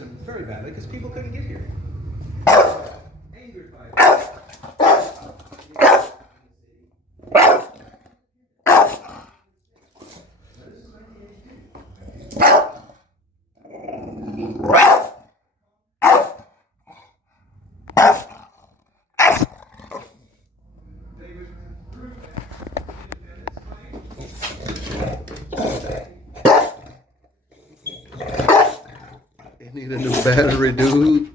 very badly because people couldn't get here. Angered by You need a new battery, dude.